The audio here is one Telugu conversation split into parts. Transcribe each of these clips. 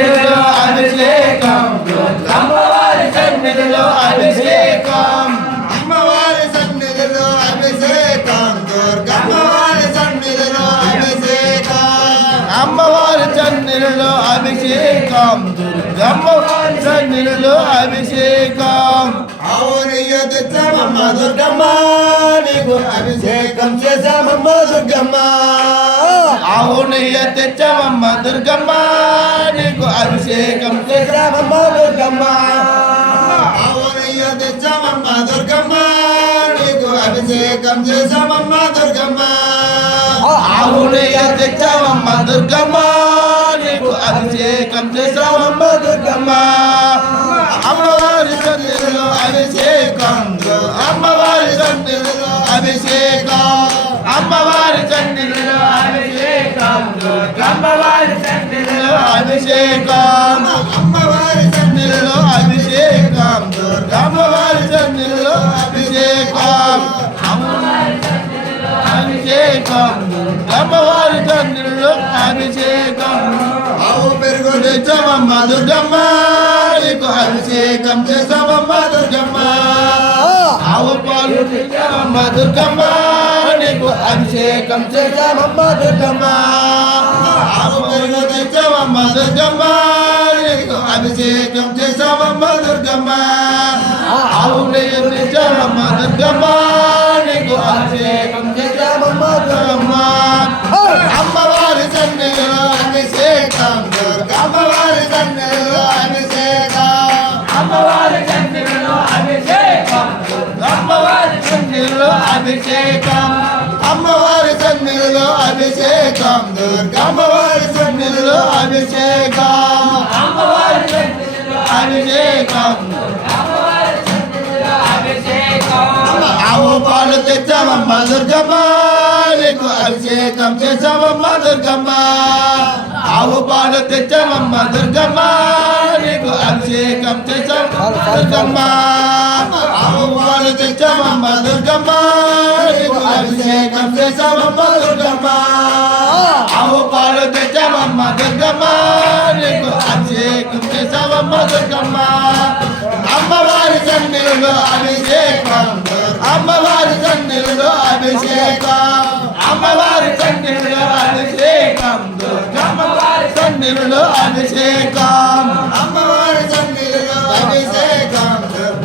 సన్నిధిలో అభిషేకం అమ్మవారి సన్నిధిలో అభిషేకం అమ్మవారి సన్నిధిలో అభిషేకం దుర్గమ్మవారి సన్నిధిలో అభిషేకం అమ్మవారి సన్నిధిలో అభిషేకం దుర్గమ్మవారి సన్నిధిలో అభిషేకం అవునయ్య తెచ్చామమ్మ దుర్గమ్మ నీకు అభిషేకం చేశామమ్మ దుర్గమ్మ అవునయ్య తెచ్చామమ్మ దుర్గమ్మ నీకు అభిషేకం చేశామమ్మ దుర్గమ్మ అవునయ్య తెచ్చామమ్మ దుర్గమ్మ నీకు అభిషేకం చేశామమ్మ దుర్గమ్మ అవునయ్య తెచ్చామమ్మ దుర్గమ్మ నీకు అభిషేకం చేశామమ్మ దుర్గమ్మ అమ్మవారి సన్నిధిలో అభిషేకం అమ్మవారి సన్నిధిలో అభిషేకం అమ్మవారి సన్నిధిలో అభిషేకం అమ్మవారి సన్నిధిలో అభిషేకం అమ్మవారి సన్నిధిలో అభిషేకం అమ్మవారి సన్నిధిలో అభిషేకం అభిషేకం అమ్మవారి సన్నిధిలో అభిషేకం ఆవు పెరుగు తెచ్చామమ్మ దుర్గమ్మ నీకు అభిషేకం చేసామమ్మ దుర్గమ్మ ఆవు పాలు తెచ్చామమ్మ దుర్గమ్మ నీకు అభిషేకం చేసామమ్మ దుర్గమ్మ ఆవు పెరుగు తెచ్చామమ్మ దుర్గమ్మ నీకు అభిషేకం చేసామమ్మ దుర్గమ్మ ఆవు నెయ్యి తెచ్చామమ్మ దుర్గమ్మ నీకు అభిషేకం చేసామమ్మ దుర్గమ్మ అమ్మవారి సన్నిధిలో అభిషేకం అమ్మవారి సన్నిధిలో అభిషేకం అమ్మవారి సన్నిధిలో అభిషేకం అమ్మవారి సన్నిధిలో అభిషేకం అమ్మవారి సన్నిధిలో అభిషేకం అమ్మవారి సన్నిధిలో అభిషేకం అమ్మవారి సన్నిధిలో అభిషేకం ఆవు పాలు తెచ్చామమ్మ దుర్గమ్మ నీకు అభిషేకం చేసామమ్మ దుర్గమ్మ ఆవు పాలు తెచ్చామమ్మ దుర్గమ్మ నీకు అభిషేకం చేసామమ్మ దుర్గమ్మ ఆవు పాలు తెచ్చామమ్మ దుర్గమ్మ నీకు అభిషేకం చేసామమ్మ దుర్గమ్మ ఆవు పాలు తెచ్చామమ్మ దుర్గమ్మ నీకు అభిషేకం చేసామమ్మ దుర్గమ్మ అమ్మవారి సన్నిధిలో అభిషేకం అమ్మవారి సన్నిధిలో అభిషేకం అమ్మవారి సన్నిధిలో అభిషేకం అమ్మవారి సన్నిధిలో అభిషేకం అమ్మవారి సన్నిధిలో అభిషేకం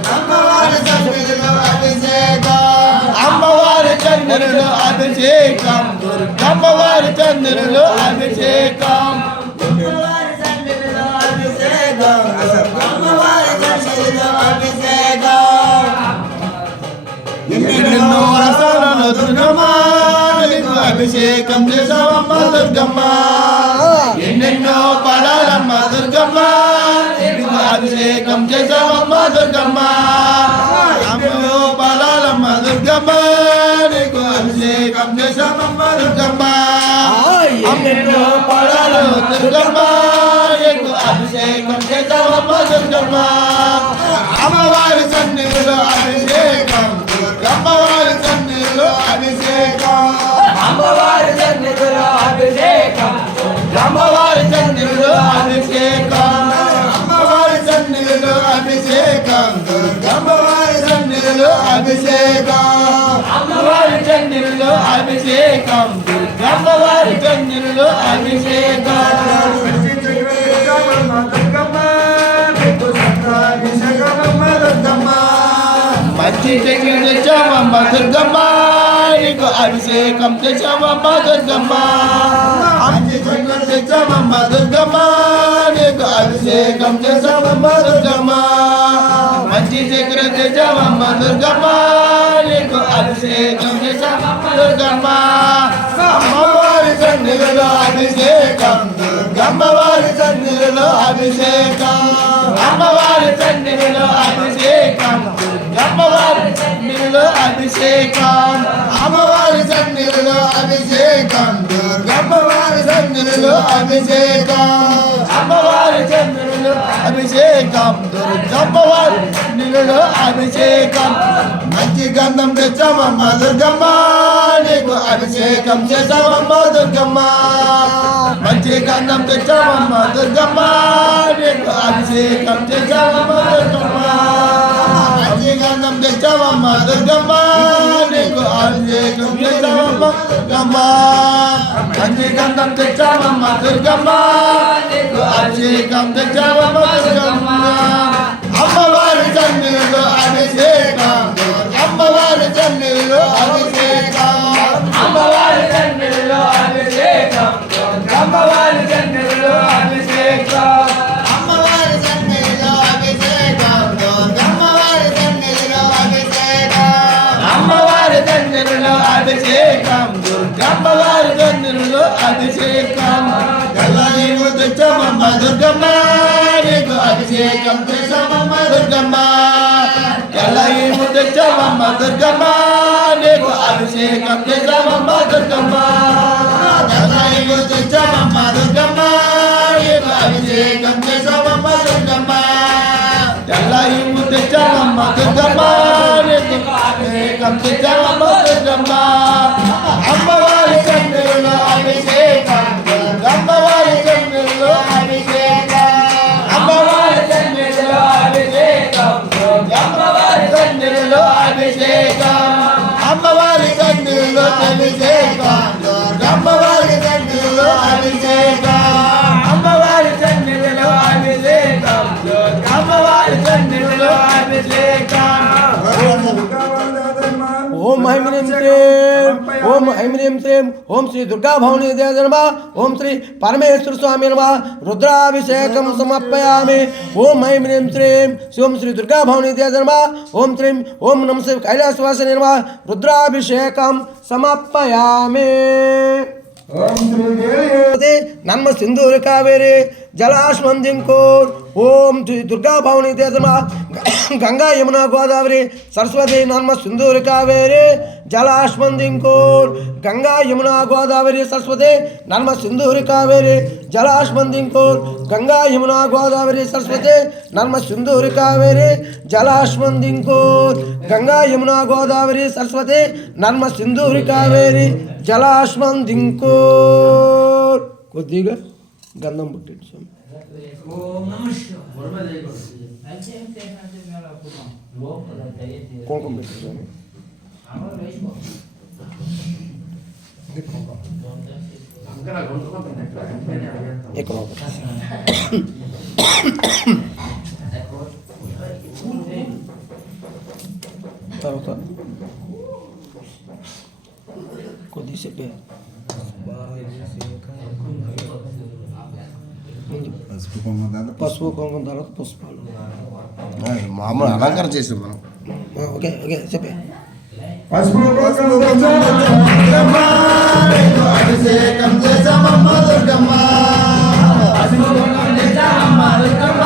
అమ్మవారి సన్నిధిలో అభిషేకం అమ్మవారి సన్నిధిలో అభిషేకం అమ్మవారి సన్నిధిలో అభిషేకం అమ్మవారి సన్నిధిలో అభిషేకం అమ్మవారి సన్నిధిలో అభిషేకం ఎన్నెన్నో రసాలను దుర్గమ్మ నీకు అభిషేకం చేసావమ్మ దుర్గమ్మ ఎన్నెన్నో పడాలమ్మ దుర్గమ్మ నీకు అభిషేకం చేసావమ్మ దుర్గమ్మ అమ్మో పడాలమ్మ దుర్గమ్మ నీకు అభిషేకం చేసావమ్మ దుర్గమ్మ ఎన్నెన్నో పడాలు దుర్గమ్మ నీకు అభిషేకం చేసావమ్మ దుర్గమ్మ అమ్మవారి సన్నిధిలో అభిషేకం అమ్మవారి సన్నిధిలో అభిషేకం అమ్మవారి సన్నిధిలో అభిషేకం అమ్మవారి సన్నిధిలో అభిషేకం అమ్మవారి సన్నిధిలో అభిషేకం అమ్మవారి సన్నిధిలో అభిషేకం అమ్మవారి సన్నిధిలో అభిషేకం అమ్మవారి సన్నిధిలో అభిషేకం మంచి చెట్లు తెచ్చామమ్మ దుర్గమ్మ నీకు అభిషేకం తెచ్చామమ్మ దుర్గమ్మ మంచి చెట్లు తెచ్చామమ్మ దుర్గమ్మ నీకు అభిషేకం చేసామమ్మ దుర్గమ్మ మంచి చెట్లు తెచ్చామమ్మ దుర్గమ్మ నీకు అభిషేకం చేసామమ్మ దుర్గమ్మ అమ్మవారి సన్నిధిలో అభిషేకం అమ్మవారి సన్నిధిలో అభిషేకం అమ్మవారి సన్నిధిలో అభిషేకం అమ్మవారి సన్నిధిలో అభిషేకం అమ్మవారి సన్నిధిలో అభిషేకం అమ్మవారి సన్నిధిలో అభిషేకం అమ్మవారి సన్నిధిలో అభిషేకం అమ్మవారి సన్నిధిలో అభిషేకం మంచి గంధం తెచ్చామమ్మ దుర్గమ్మ నీకు అభిషేకం చేసామమ్మ దుర్గమ్మ మంచి గంధం తెచ్చామమ్మ దుర్గమ్మ అభిషేకం చేశావమ్మ దుర్గమ్మ అభిషేకం తెచ్చావమ్మ దుర్గమ్మ నీకు అభిషేకం చేశావమ్మ దుర్గమ్మ అభిషేకం తెచ్చావమ్మ దుర్గమ్మ నీకు అభిషేకం తెచ్చావమ్మ దుర్గమ్మ అమ్మవారి సన్నిధిలో అభిషేకం అమ్మవారి సన్నిధిలో అభిషేకం అమ్మవారి సన్నిధిలో అభిషేకం అమ్మవారి సన్నిధిలో అభిషేకం అమ్మవారి సన్నిధిలో అభిషేకం అమ్మవారి సన్నిధిలో అభిషేకం అమ్మవారి సన్నిధిలో అభిషేకం దుర్గమ్మవారి సన్నిధిలో అభిషేకం కళ్ళనీవు తెచ్చామమ్మ దుర్గమ్మ నీకు అభిషేకం చేశామమ్మ దుర్గమ్మ కళ్ళనీవు తెచ్చామమ్మ దుర్గమ్మ నీకు అభిషేకం చేశామమ్మ దుర్గమ్మ కళ్ళనీవు తెచ్చామమ్మ దుర్గమ్మ నీకు అభిషేకం చేశామమ్మ దుర్గమ్మ కళ్ళనీవు తెచ్చామమ్మ దుర్గమ్మ నీకు అభిషేకం చేశామమ్మ దుర్గమ్మ అమ్మవారి సన్నిధిలో అభిషేకం అమ్మవారి సన్నిధిలో అభిషేకం అమ్మవారి సన్నిధిలో అభిషేకం అమ్మవారి సన్నిధిలో అభిషేకం అమ్మవారి సన్నిధిలో అభిషేకం అమ్మవారి సన్నిధిలో అభిషేకం అమ్మవారి సన్నిధిలో అభిషేకం అమ్మవారి సన్నిధిలో అభిషేకం ఓం ఐం హ్రీం శ్రీం ఓం శ్రీ దుర్గా భవానీ దేవి నమః ఓం శ్రీ పరమేశ్వర స్వామి నమః రుద్రాభిషేకం సమర్పయామి ఓం ఐం హ్రీం శ్రీం ఓం శ్రీ దుర్గా భవానీ దేవి నమః ఓం శ్రీం ఓం నమ శ్రీ కైలాసవాసిని నమః రుద్రాభిషేకం సమర్పయామి నన్మ సింధూర కావేరి జలాస్మందిం కోర్ ఓం శ్రీ దుర్గా భవానీ దేవి నమః గంగా యమున గోదావరి సరస్వతి నన్మ సింధూర కావేరి జలాస్మందిం కోర్ గంగా యమున గోదావరి సరస్వతి నన్మ సింధూర కావేరి జలాస్మందిం కోర్ గంగా యమున గోదావరి సరస్వతి నన్మ సింధూర కావేరి జలాస్మందిం కోర్ గంగా యమున గోదావరి సరస్వతి నన్మ సింధూర కావేరి జలాస్మందిం కోర్ కొద్దిగా గంధం పుట్టింది స్వామి కుంకుమ పెట్టి స్వామి ఇక్కడ తర్వాత కొద్దిసేపే పసుపు కుంకుమ తర్వాత పుష్పాలు మామూలు అలంకరణ చేసాం మనం ఓకే ఓకే చెప్పే అభిషేకం చేశామమ్మ దుర్గమ్మ అభిషేకం చేశామమ్మ దుర్గమ్మ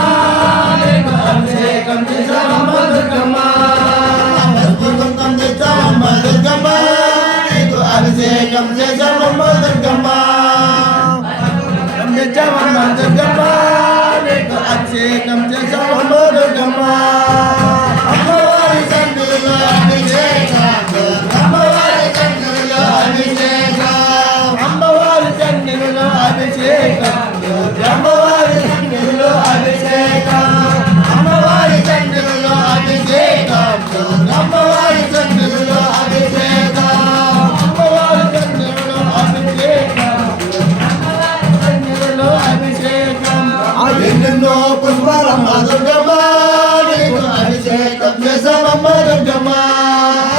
అభిషేకం చేశామమ్మ దుర్గమ్మ అభిషేకం చేశామమ్మ దుర్గమ్మ అభిషేకం చేశామమ్మ దుర్గమ్మ చేశామమ్మ దుర్గమ్మ అభిషేకం చేశామమ్మ దుర్గమ్మ అమ్మవారి సన్నిధిలో అభిషేకం అమ్మవారి సన్నిధిలో అభిషేకం అమ్మవారి సన్నిధిలో అభిషేకం అమ్మవారి సన్నిధిలో అభిషేకం అమ్మవారి సన్నిధిలో అభిషేకం అమ్మవారి సన్నిధిలో అభిషేకం అమ్మవారి సన్నిధిలో అభిషేకం అమ్మవారి సన్నిధిలో అభిషేకం ఎన్నెన్నో పుష్పాలమ్మ దుర్గమ్మ నీకు అభిషేకం చేశామమ్మ